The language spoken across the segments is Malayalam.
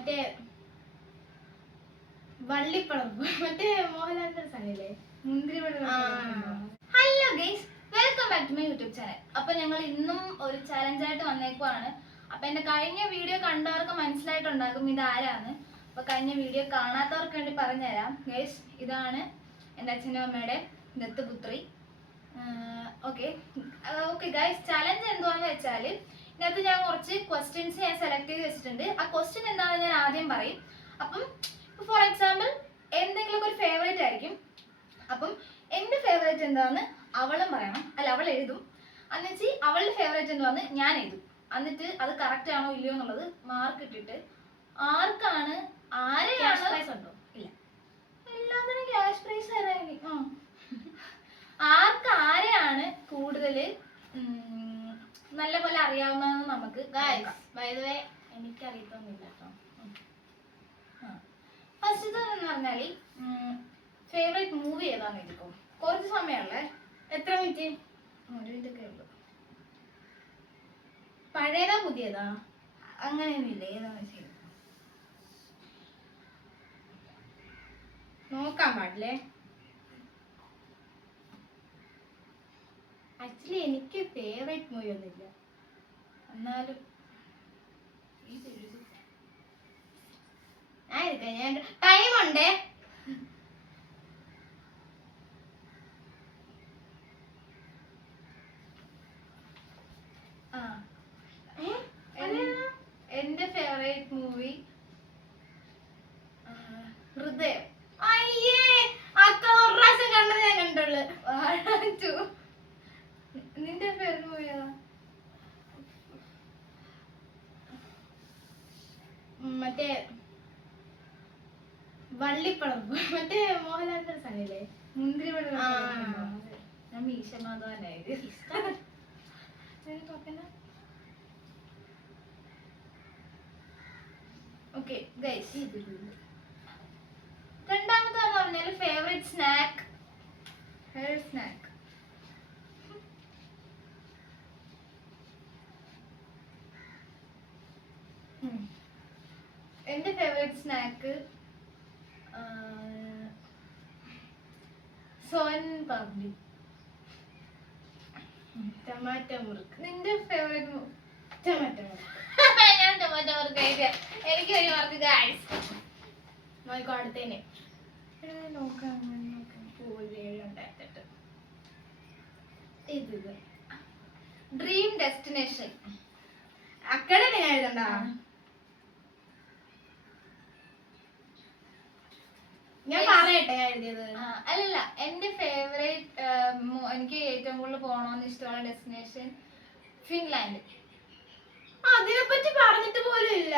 മറ്റേ വള്ളിപ്പടർപ്പ് മറ്റേ മോഹൻലാലിന്റെ സാധനല്ലേ മുന്തിരി. Hello guys, welcome back to my YouTube channel. അപ്പൊ ഞങ്ങൾ ഇന്നും ഒരു ചാലഞ്ച് ആയിട്ട് വന്നേക്കുവാണ്. അപ്പൊ എന്റെ കഴിഞ്ഞ വീഡിയോ കണ്ടവർക്ക് മനസ്സിലായിട്ടുണ്ടാകും ഇത് ആരാണ്. അപ്പൊ കഴിഞ്ഞ വീഡിയോ കാണാത്തവർക്ക് വേണ്ടി പറഞ്ഞുതരാം ഗൈസ്. ഇതാണ് എൻ്റെ അച്ഛനും അമ്മയുടെ ദത്തുപുത്രി. ഓക്കെ ഗൈസ്, ചാലഞ്ച് എന്താണെന്ന് വെച്ചാൽ ഇതിനകത്ത് ഞാൻ കുറച്ച് ക്വസ്റ്റ്യൻസ് ഞാൻ സെലക്ട് ചെയ്ത് വെച്ചിട്ടുണ്ട്. ആ ക്വസ്റ്റ്യൻ എന്താണെന്ന് ഞാൻ ആദ്യം പറയും. അപ്പം ഫോർ എക്സാമ്പിൾ എന്തെങ്കിലും ഒരു ഫേവറേറ്റ് ആയിരിക്കും. അപ്പം എന്റെ ഫേവറേറ്റ് എന്താന്ന് അവളും പറയണം, അല്ല അവൾ എഴുതും. എന്നിട്ട് അവളുടെ ഫേവറേറ്റ് എന്താന്ന് ഞാൻ എഴുതും. എന്നിട്ട് അത് കറക്റ്റ് ആണോ ഇല്ലയോ എന്നുള്ളത് മാർക്ക് ഇട്ടിട്ട് ആർക്കാണ് ഉണ്ടോ? ഇല്ല, എല്ലാത്തിനും ക്യാഷ് പ്രൈസ് തരാൻ. ആർക്ക് ആരെയാണ് കൂടുതൽ നല്ല പോലെ അറിയാവുന്നതെന്ന് നമുക്ക് എനിക്കറിയത്തൊന്നുമില്ല കേട്ടോ. ഫസ്റ്റത്തെ എന്ന് പറഞ്ഞാൽ ഫേവറേറ്റ് മൂവി ഏതാന്ന് എഴുതിക്കോ. കുറച്ച് സമയമല്ലേ, എത്ര മിനിറ്റ്? 1 മിനിറ്റ് ഒക്കെ ഉള്ളു. പഴയതാ പുതിയതാ? അങ്ങനെയൊന്നുമില്ല, ഏതാന്ന് വെച്ചാൽ നോക്കാൻ പാടില്ലേ? ആക്ച്വലി എനിക്ക് ഫേവറേറ്റ് മൂവി ഒന്നുമില്ല. എന്നാലും ഞാൻ ടൈം ഉണ്ടേ. എന്റെ ഫേവറേറ്റ് മൂവി ഹൃദയം. അയ്യേ, അത്ര ഒരു പ്രാവശ്യം കണ്ടത് ഞാൻ കണ്ടുള്ളു. നിന്റെ ഫേവറേറ്റ് മൂവി ഏതാ? മറ്റേ വള്ളിപ്പടർപ്പ് മറ്റേ മോഹൻലാലിന്റെ സാധനല്ലേ മുന്തിരി. ഞാൻ മീശ മാധവനായത്. ഓക്കെ ഗൈസ്, രണ്ടാമത്തെ പറഞ്ഞാല് ഫേവറേറ്റ് സ്നാക്ക്. എന്റെ favourite snack soan papdi. Tomato മുറുക്ക്. നിന്റെ ഫേവറേറ്റ് ടൊമാറ്റോ മുറുക്ക്. ഞാൻ ടൊമാറ്റോ മുറുക്ക് എഴുതിയ എനിക്ക് ഒരു മാർക്ക് ഗൈസ്. നോക്കോ അടുത്തേനെ. നോക്കാം. 7 ഇത് ഡ്രീം ഡെസ്റ്റിനേഷൻ. അക്കാഡമി ഞാൻ എഴുതണ്ട. ഞാൻ പറയട്ടെ ഞാൻ എഴുതിയത്. അല്ലല്ല, എന്റെ ഫേവറേറ്റ് എനിക്ക് ഏറ്റവും കൂടുതൽ പോകണമെന്ന് ഇഷ്ടമുള്ള ഡെസ്റ്റിനേഷൻ ഫിൻലാൻഡ്. അതിനെ പറ്റി പറഞ്ഞിട്ട് പോലും ഇല്ല.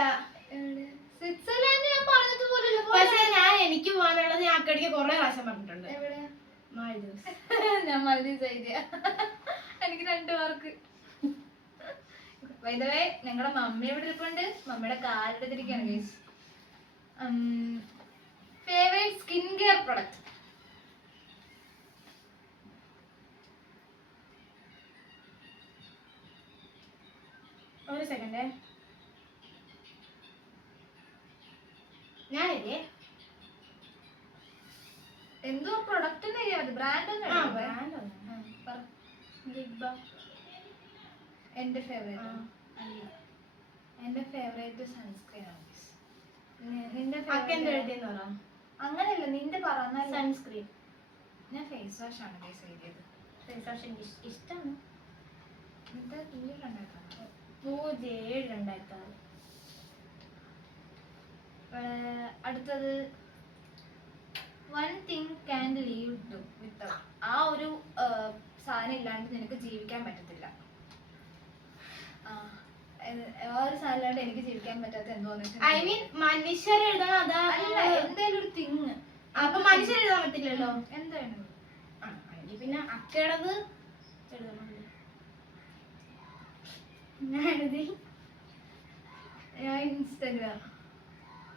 സ്വിറ്റ്സർലാൻഡ് ഞാൻ പറഞ്ഞിട്ട് പോലും ഇല്ല. പക്ഷെ ഞാൻ എനിക്ക് പോകാനുള്ളത് ഞാൻ അക്കടിക്ക് കുറെ പ്രാവശ്യം പറഞ്ഞിട്ടുണ്ട്. എവിടെ? മാൽദീവ്സ്. ഞാൻ മാൽദീവ്സ് എഴുതിയ എനിക്ക് 2 മാർക്ക്. വൈദവേ ഞങ്ങളുടെ മമ്മി എവിടെ ഇരിപ്പുണ്ട്, മമ്മിയുടെ കാലെടുത്തിരിക്കുകയാണ് guys. Favourite skin care product. ഒരു സെക്കൻഡ് ഞാൻ എഴുതിയേ. എന്തോ പ്രൊഡക്റ്റ് ബ്രാൻഡ് എന്റെ ഫേവറേറ്റ് എന്റെ ഫേവറേറ്റ് സൺസ്ക്രീൻ ആണ്. നിന്റെ അങ്ങനെയല്ല, നിന്റെ പറ. സൺസ്ക്രീൻ. ഞാൻ ഫേസ് വാഷ് ആണ് ഗൈസ് എഴുതിയത്. ഫേസ് വാഷ് എനിക്ക് ഇഷ്ടമാണ്. എന്നിട്ട് 2006. അടുത്തത് one thing can leave to with. ആ ഒരു സാധനം ഇല്ലാണ്ട് നിനക്ക് ജീവിക്കാൻ പറ്റത്തില്ല. ആ ഒരു സാധനം ഇല്ലാണ്ട് എനിക്ക് ജീവിക്കാൻ പറ്റാത്ത എന്തോന്ന് വെച്ചാൽ ഐ മീൻ മനുഷ്യർ എഴുതണം. അതാ അല്ല, എന്തേലും ഒരു തിങ്. അപ്പൊ മനുഷ്യർ എഴുതാൻ പറ്റില്ലല്ലോ. എന്താണ് പിന്നെ അക്കടത് എഴുതണം. ഞാൻ എഴുതി. ഞാൻ ഇൻസ്റ്റാഗ്രാം.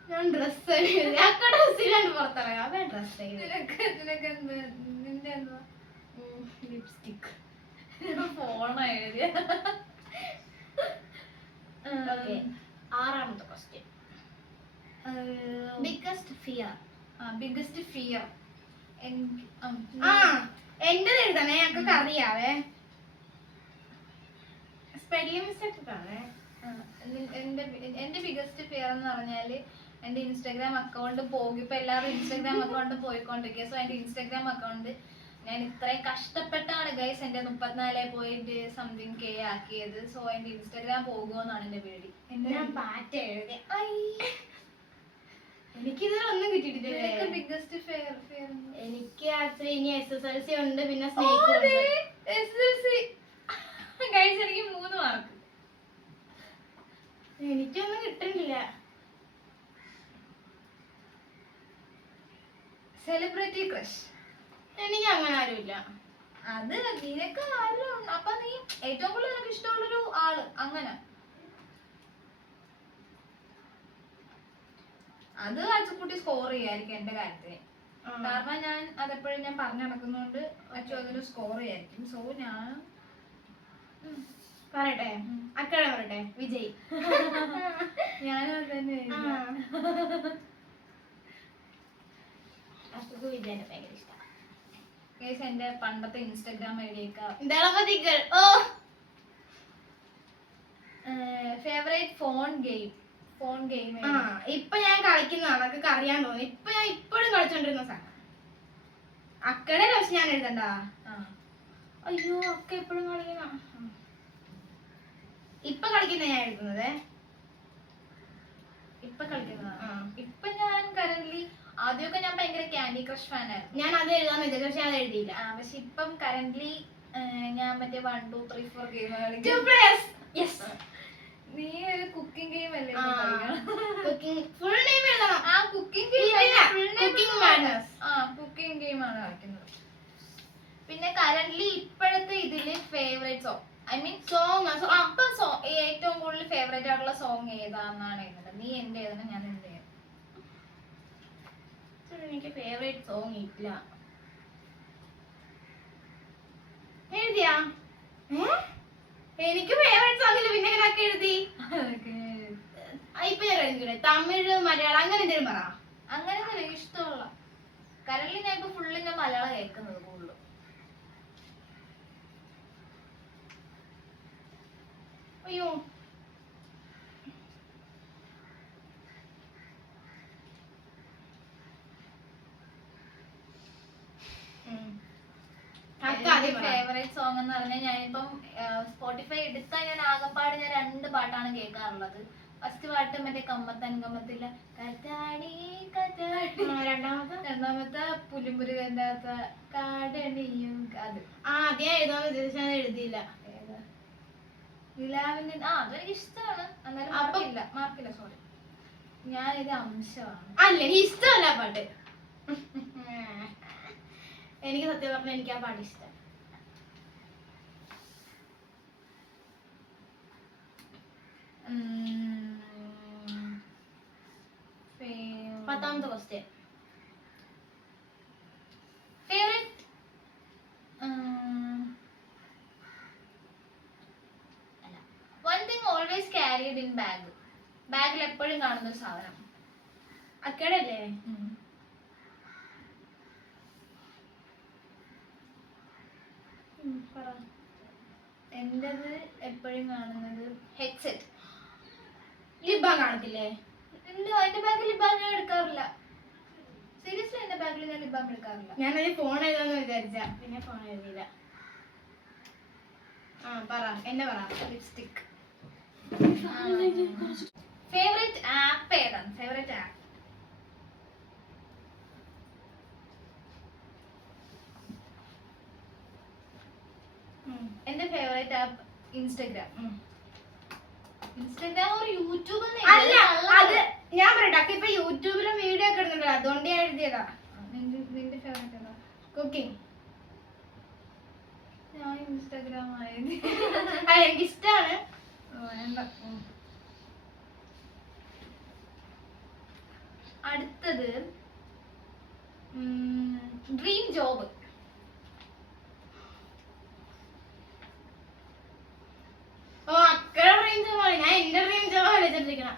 ഞാൻ ഡ്രസ് എഴുതി. അക്കട ഡ്രസ്സിലാണ് പുറത്തിറങ്ങാം. അവ ഡ്രസ് എഴുതി. നിന്റെ എന്താ? ലിപ്സ്റ്റിക്. ഫോണ എഴുതിയ. ആറാമത്തെ question. Biggest fear. Biggest fear ആ എന്റെ എഴുതണേ, ഞങ്ങൾക്ക് അറിയാവേ. സ്പെല്ലിംഗ് മിസ്റ്റേക്ക് ആണേ. എന്റെ ബിഗ്ഗസ്റ്റ് ഫിയർ എന്ന് പറഞ്ഞാല് എന്റെ ഇൻസ്റ്റാഗ്രാം അക്കൗണ്ട് പോകും. ഇപ്പൊ എല്ലാവരും ഇൻസ്റ്റാഗ്രാം അക്കൗണ്ട് പോയിക്കൊണ്ടിരിക്കുക. സോ എന്റെ ഇൻസ്റ്റാഗ്രാം അക്കൗണ്ട് ഞാൻ ഇത്രയും കഷ്ടപ്പെട്ടാണ് ഗൈസ് എന്റെ 34.something K ആക്കിയത്. സോ എന്റെ ഇൻസ്റ്റാഗ്രാം പോകുമെന്നാണ് എന്റെ പേടി. ഞാൻ പാറ്റ എഴുതി. എനിക്കിതുവരെ ഒന്നും കിട്ടിയിട്ടില്ല. ബിഗ്ഗസ്റ്റ് ഫിയർ എനിക്ക് ആക്ച്വലി ഇനി SSLC ഉണ്ട്, പിന്നെ സ്നേക്ക് ഉണ്ട്. ഗൈസ് എനിക്ക് 3 മാർക്ക്. എനിക്കൊന്നും കിട്ടുന്നില്ല. Celebrity crush. എനിക്ക് അങ്ങനെ ആരുമില്ല. അത് നിനക്ക് ആരും. അപ്പൊ നീ ഏറ്റവും കൂടുതൽ നിനക്ക് ഇഷ്ടമുള്ളൊരു ആള് അങ്ങനെ. അത് അച്ചുക്കുട്ടി സ്കോർ ചെയ്യായിരിക്കും എന്റെ കാര്യത്തിന്. കാരണം ഞാൻ അതെപ്പോഴും ഞാൻ പറഞ്ഞു നടക്കുന്നോണ്ട് അച്ചു അതിന് സ്കോർ ചെയ്യായിരിക്കും. സോ ഞാൻ പറയട്ടെ, അക്കടെ പറയട്ടെ, വിജയ്. ഞാനും അത് തന്നെ. അസുഖ വിജയനെ ഭയങ്കര ഇഷ്ടമാണ്. എന്റെ പണ്ടത്തെ ഇൻസ്റ്റാഗ്രാം ഐഡി ഒക്കെ. Favourite phone game. ഇപ്പൊ ഞാൻ കളിക്കുന്നതാണ്, അതൊക്കെ അറിയാൻ തോന്നി. ഇപ്പൊ ഞാൻ ഇപ്പോഴും കളിച്ചോണ്ടിരുന്ന സാധനം അക്കടെ. പക്ഷെ ഞാൻ എഴുതണ്ട. അയ്യോ, അക്ക എപ്പോഴും കളിക്കുന്ന. ഇപ്പൊ കളിക്കുന്ന ഞാൻ എഴുതുന്നത്. ഇപ്പൊ ഞാൻ കറന്റ്ലി, ആദ്യമൊക്കെ ഞാൻ ഭയങ്കര ക്യാൻഡി ക്രഷ് ഫാൻ ആയിരുന്നു. ഞാൻ അത് എഴുതാന്ന് വിചാരിച്ചു, പക്ഷെ അത് എഴുതിയില്ല. പക്ഷെ ഇപ്പം കറന്റ്ലി ഞാൻ മറ്റേ 1 2 3 4 ഗെയിം കളിക്കും. നീ ഒരു കുക്കിംഗ് ഗെയിം അല്ലേ? കുക്കിംഗ് ഗെയിം ആണ് കളിക്കുന്നത്. പിന്നെ കറന്റ്ലി ഇപ്പോഴത്തെ ഇതില് favourite song, I mean song. അപ്പൊ ഏറ്റവും കൂടുതൽ ഫേവറേറ്റ് ആയിട്ടുള്ള സോങ് ഏതാന്നാണ് എഴുതുന്നത്. നീ എന്റെ എഴുതണം, ഞാൻ എന്ത് ചെയ്യണം? എനിക്ക് ഫേവറേറ്റ് സോങ് ഇല്ല. എഴുതിയാ? എനിക്ക് ഫേവറേറ്റ് സോങ് ഇല്ല, പിന്നെ എങ്ങനെ എഴുതി? ഇപ്പൊ ഞാൻ എഴുതിക്കൂടെ? തമിഴ്, മലയാളം അങ്ങനെ എന്തെങ്കിലും പറ. അങ്ങനെ എനിക്ക് ഇഷ്ടമുള്ള. കരളിൽ ഞാൻ ഇപ്പൊ ഫുള്ള് ഞാൻ മലയാളം കേൾക്കുന്നത് കൂടുതലും. അയ്യോ, ഫേവറേറ്റ് സോങ് എന്ന് പറഞ്ഞാൽ ഞാനിപ്പം സ്പോട്ടിഫൈ എടുത്താൽ ഞാൻ ആകെപ്പാട് ഞാൻ 2 പാട്ടാണ് കേൾക്കാറുള്ളത്. ഫസ്റ്റ് പാട്ട് മറ്റേ കമ്മത്തൻ കമ്മത്തില്ല കറ്റാടി കറ്റാടി, രണ്ടാമത്തെ പുലിമുരുകന്റെ കാടണിയും. അത് എഴുതിയില്ല. നിലാവിന്റെ അതെനിക്ക് ഇഷ്ടമാണ്. എന്നാലും മാർക്കില്ല സോറി. ഞാനിത് അംശമാണ്. അല്ല, ഇഷ്ടമല്ല പാട്ട്. എനിക്ക് സത്യം പറഞ്ഞാൽ എനിക്ക് ആ പാട്ട് ഇഷ്ടം. പത്താമത്തെ question. Favourite one thing always carried in bag. ബാഗിൽ എപ്പോഴും കാണുന്ന ഒരു സാധനം. അക്കടല്ലേ? എന്റേത് എപ്പോഴും കാണുന്നത് ഹെഡ്സെറ്റ്. ലിബാം കാണത്തില്ലേ? ഇല്ല, എന്റെ ബാഗിൽ ലിബാം ഞാൻ എടുക്കാറില്ല. സീരിയസ്ലി എന്റെ ബാഗിൽ ഞാൻ ലിബാം എടുക്കാറില്ല. ഞാനത് ഫോൺ എഴുതാന്ന് വിചാരിച്ച, പിന്നെ ഫോൺ എഴുതിയില്ല. പറ, എന്നെ പറ. ലിപ്സ്റ്റിക്. ഫേവറേറ്റ് ആപ്പ് ഏതാണ്? ഫേവറേറ്റ് ആപ്പ് എന്റെ ഫേവറേറ്റ് ആപ്പ് ഇൻസ്റ്റാഗ്രാം. ഇൻസ്റ്റാഗ്രാം ഒരു യൂട്യൂബ് അല്ല, അത് ഞാൻ പറയട്ടെ. ഇപ്പൊ യൂട്യൂബിലും വീഡിയോ ഒക്കെ ഇടുന്നുണ്ടല്ലോ, അതുകൊണ്ട് ഞാൻ എഴുതിയതാ. നിന്റെ ഫേവറേറ്റ് ഏതാ? കുക്കിംഗ്. ഞാൻ ഇൻസ്റ്റാഗ്രാം ആയത്. എനിക്ക് ഇഷ്ടമാണ്. അടുത്തത് ഡ്രീം ജോബ്. അക്കടെ ഡ്രീം ജോബ്. ഞാൻ എന്റെ ഡ്രീം ജോബ് വിളിച്ചിട്ടിരിക്കണം.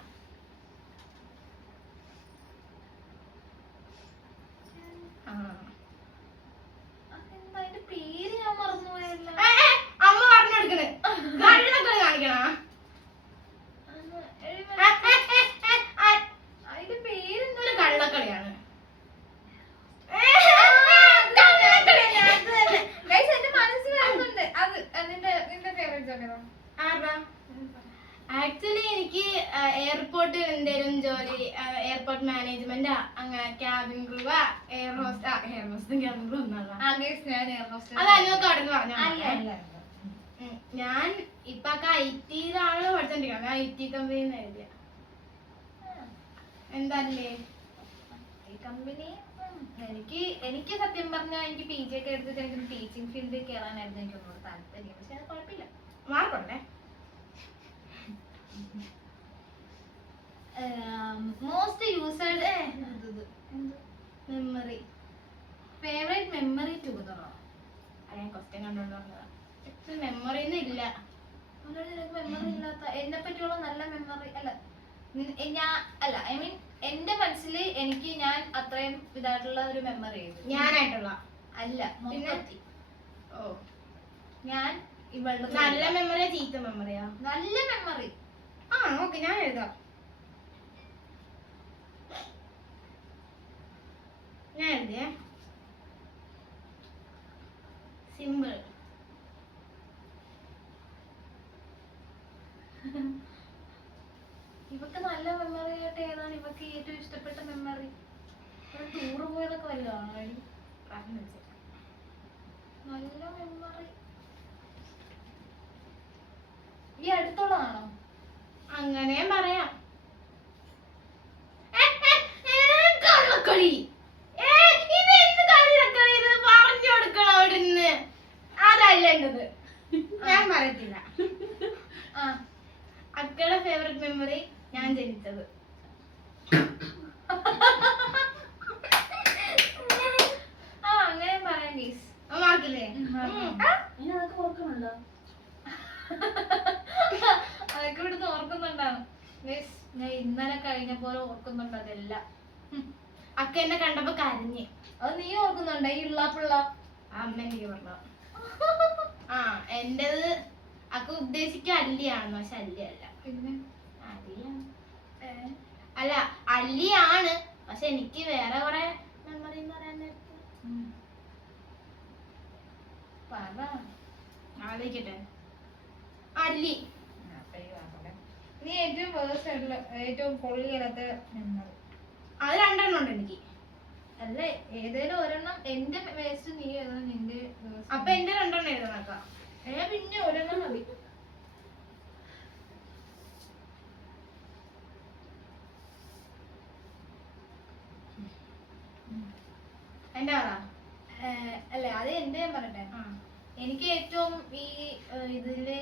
ആക്ച്വലി എനിക്ക് എയർപോർട്ടിൽ എന്തെങ്കിലും ജോലി, എയർപോർട്ട് മാനേജ്മെന്റ്, അങ്ങനെ ക്യാബിൻ ക്രൂ, എയർ ഹോസ്റ്റും ക്യാബിൻ ക്രൂ ഒന്നാണ്. അത് അതിനൊക്കെ അവിടെ നിന്ന് പറഞ്ഞു. ഞാൻ ഇപ്പൊ IT-യിലാണ് പഠിച്ചോണ്ടിരിക്കുന്നത്. IT കമ്പനി എഴുതിയ എന്താല്ലേ കമ്പനി. എനിക്ക് സത്യം പറഞ്ഞാൽ എനിക്ക് PG ഒക്കെ എടുത്തിട്ട് എനിക്ക് ടീച്ചിങ് ഫീൽഡിൽ കയറാനായിരുന്നു എനിക്ക് ഒന്നുകൂടെ താല്പര്യം. പക്ഷെ അത് കുഴപ്പമില്ല, മാർക്കുണ്ടേ. Most used memory, favourite memory ടുഗദറോ? ഞാൻ ക്വസ്റ്റ്യൻ കണ്ടോണ്ട് വന്നതാ. മെമ്മറി ഒന്നും ഇല്ല. മെമ്മറി ഇല്ലാത്ത എന്നെ പറ്റിയുള്ള നല്ല മെമ്മറി അല്ല ഐ മീൻ എന്റെ മനസ്സിൽ എനിക്ക് ഞാൻ അത്രയും ഇതായിട്ടുള്ള ഒരു മെമ്മറി ഞാനായിട്ടുള്ള അല്ല മൊത്തത്തിൽ. ഓ, ഞാൻ ഇവളുടെ നല്ല മെമ്മറിയാ ചീത്ത മെമ്മറിയാ? നല്ല മെമ്മറി. ഓക്കെ, ഞാൻ എഴുതാം. ഞാൻ എഴുതിയേ. സിമ്പിൾ. ഇവക്ക് നല്ല മെമ്മറി ആയിട്ട് ഏതാണ് ഇവക്ക് ഏറ്റവും ഇഷ്ടപ്പെട്ട മെമ്മറി? ടൂറ് പോയതൊക്കെ വല്ലതാണോ? നല്ല മെമ്മറി ഈ അടുത്തുള്ളതാണോ? അങ്ങനെയും പറയാം. കള്ളക്കളി, പറഞ്ഞു കൊടുക്കണം അവിടുന്ന്. അതല്ലേണ്ടത്, ഞാൻ പറയത്തില്ല. അക്കയുടെ ഫേവറേറ്റ് മെമ്മറി ഞാൻ ജനിച്ചത്. അങ്ങനെ പറയാം ഗീസ്. മാർക്കില്ലേ? അതൊക്കെ ഓർക്കുന്നുണ്ടോ? അതൊക്കെ ഇവിടുന്ന് ഓർക്കുന്നുണ്ടാവും. ഞാൻ ഇന്നലെ കഴിഞ്ഞ പോലെ ഓർക്കുന്നുണ്ട് അതെല്ലാം. അക്ക എന്നെ കണ്ടപ്പോ കരഞ്ഞ്. അത് നീ ഓർക്കുന്നുണ്ടോ? ഈ ഉള്ളാപ്പുള്ള അമ്മ എനിക്ക് പറഞ്ഞു. എന്റേത് അക്ക ഉദ്ദേശിക്ക അല്ലിയാണെന്ന്. പക്ഷെ അല്ലിയല്ല. പിന്നെ അല്ലിയാണ്. അല്ല, അല്ലിയാണ്. പക്ഷെ എനിക്ക് വേറെ കുറെ മെമ്മറി എന്ന് പറയാൻ നേരത്ത് ആലോചിക്കട്ടെ. അല്ലി. നീ ഏറ്റവും വേഴ്സ്റ്റ് ആയിട്ടുള്ള ഏറ്റവും പൊള്ളിയില്ലാത്ത മെമ്മറി? അത് രണ്ടെണ്ണം ഉണ്ട് എനിക്ക്. അല്ല, ഏതേലും ഒരെണ്ണം. എന്റെ വേസ്റ്റ് നീ എഴുതണം, നിന്റെ. അപ്പൊ എന്റെ രണ്ടെണ്ണം എഴുതണക്ക. പിന്നെ ഒരെണ്ണം മതി. എന്റെ പറ. അല്ലേ, അത് എന്റെ ഞാൻ പറയട്ടെ. എനിക്ക് ഏറ്റവും ഈ ഇതില്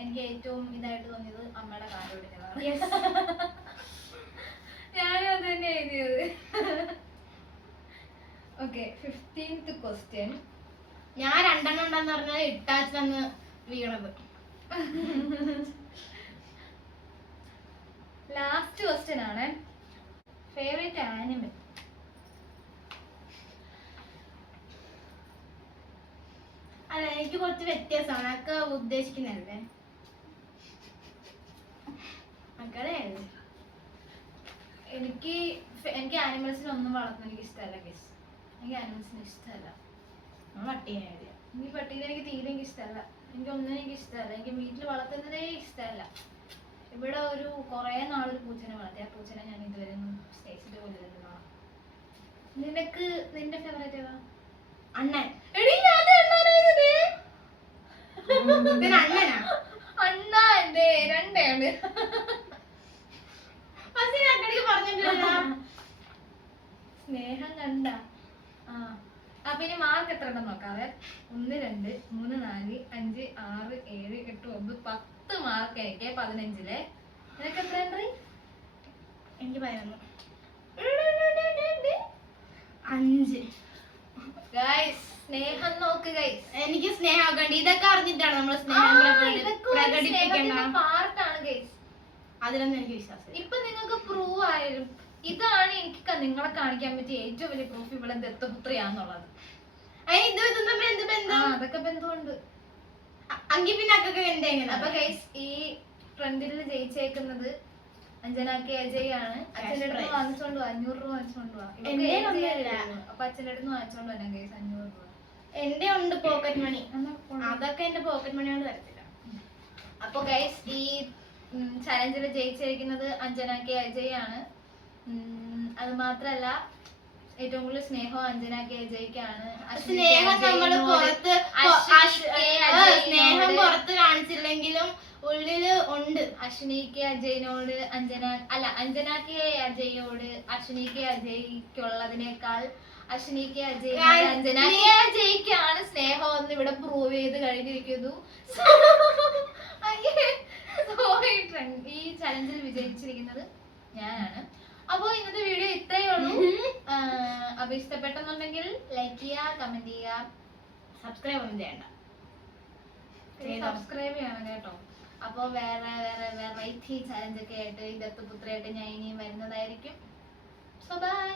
എനിക്ക് ഏറ്റവും ഇതായിട്ട് തോന്നിയത് അമ്മയുടെ കാലോടിഞ്ഞതാണ്. ഞാനും അത് തന്നെ എഴുതിയത്. Okay, 15th question. ഞാൻ രണ്ടെണ്ണം ഉണ്ടെന്ന് പറഞ്ഞത് ഇട്ടാച്ച് വന്ന് വീണത്. ലാസ്റ്റ് ക്വസ്റ്റ്യൻ ആണ്. Favourite animal? അല്ല, എനിക്ക് കുറച്ച് വ്യത്യാസമാണ്. അതൊക്കെ ഉദ്ദേശിക്കുന്നല്ലേ? എനിക്ക് ആനിമൽസിനൊന്നും വളർത്തുന്ന എനിക്ക് ഇഷ്ടമല്ല ഗസ്. എനിക്ക് ആനിമൽസിന് ഇഷ്ടമല്ല. പട്ടീനെ ഈ പട്ടീനെ എനിക്ക് തീരെ എനിക്ക് ഇഷ്ടമല്ല. എനിക്കൊന്നും എനിക്ക് ഇഷ്ടമല്ല. എനിക്ക് വീട്ടിൽ വളർത്തുന്നതേ ഇഷ്ടമല്ല. ഇവിടെ ഒരു കുറേ നാളൊരു പൂച്ചനെ വളർത്തി. ആ പൂച്ചനെ ഞാൻ ഇതുവരെ ഒന്നും സ്നേഹിച്ചിട്ട് പോലും. നിനക്ക് നിന്റെ ഫേവറേറ്റ് ഏതാ? അണ്ണൻ. അണ്ണ എന്റെ രണ്ടാണ്. സ്നേഹം കണ്ട. അപ്പൊ ഇനി മാർക്ക് എത്ര ഉണ്ടെന്ന് നോക്കാവേ. 1 2 3 4 5 6 7 8 9 10 മാർക്ക് എനിക്ക് 15-ലെ. നിനക്ക് എത്ര ഉണ്ട്? എനിക്ക് 11. 5. ഗൈസ്, സ്നേഹം നോക്ക് ഗൈസ്. എനിക്ക് സ്നേഹം ആക്കണ്ട. ഇതൊക്കെ അറിഞ്ഞിട്ടാണ് നമ്മൾ സ്നേഹം പ്രകടിപ്പിക്കേണ്ട പാർട്ടാണ് ഗൈസ്. അതിലൊന്നും എനിക്ക് വിശ്വാസം. ഇപ്പൊ നിങ്ങൾക്ക് പ്രൂവ് ആയാലും ഇതാണ് എനിക്ക് നിങ്ങളെ കാണിക്കാൻ പറ്റിയ ഏറ്റവും വലിയ പ്രൂഫ് ഇവിടെ ദത്തപുത്രിയാന്നുള്ളത്. അതൊക്കെ ബന്ധമുണ്ട്. അങ്കിൽ പിന്നെ അക്കൊക്കെ എന്റെ എങ്ങനെ? അപ്പൊ ഗൈസ്, ഈ ഫ്രണ്ടിൽ ജയിച്ചേക്കുന്നത് അഞ്ജനാക്ക് അജയ് ആണ്. അച്ഛൻ്റെ അടുത്ത് വാങ്ങിച്ചോണ്ട് 500 രൂപ വാങ്ങിച്ചോണ്ട് പോവാ. അപ്പൊ അച്ഛൻ്റെ അടുത്ത് വാങ്ങിച്ചോണ്ട് വരാം ഗൈസ് 500 രൂപ. എന്റെ ഉണ്ട് പോക്കറ്റ് മണി. അതൊക്കെ എന്റെ പോക്കറ്റ് മണി കൊണ്ട് തരത്തില്ല. അപ്പൊ ഗൈസ്, ഈ ചലഞ്ചിൽ ജയിച്ചിരിക്കുന്നത് അഞ്ജന കെ അജയ് ആണ്. അത് മാത്രല്ല ഏറ്റവും കൂടുതൽ സ്നേഹം അഞ്ജന കെ അജയ്ക്കാണ്. സ്നേഹം നമ്മള് പുറത്ത് സ്നേഹം പുറത്ത് കാണിച്ചില്ലെങ്കിലും ഉള്ളില് ഉണ്ട്. അശ്വിനി കെ അജയിനോട് അഞ്ജന കെ അജയോട് അശ്വിനി കെ അജയ്ക്കുള്ളതിനേക്കാൾ അശ്വിനി കെ അജയ് അഞ്ജന കെ അജയ്ക്കാണ് സ്നേഹം എന്ന് ഇവിടെ പ്രൂവ് ചെയ്ത് കഴിഞ്ഞിരിക്കുന്നു. ഈ ചലഞ്ചിൽ വിജയിച്ചിരിക്കുന്നത് ഞാനാണ്. അപ്പോൾ ഇന്നത്തെ വീഡിയോ ഇത്രയേ ഉള്ളൂ. അപ്പൊ ഇഷ്ടപ്പെട്ടെന്നുണ്ടെങ്കിൽ ലൈക്ക് ചെയ്യുക, കമന്റ് ചെയ്യുക, സബ്സ്ക്രൈബ് ഒന്നും ചെയ്യണ്ട, സബ്സ്ക്രൈബ് ചെയ്യണം കേട്ടോ. അപ്പോൾ വേറെ വേറെ വെറൈറ്റി ചലഞ്ച് ഒക്കെ ആയിട്ട് ഈ ദത്തുപുത്രയായിട്ട് ഞാൻ ഇനിയും വരുന്നതായിരിക്കും. So by.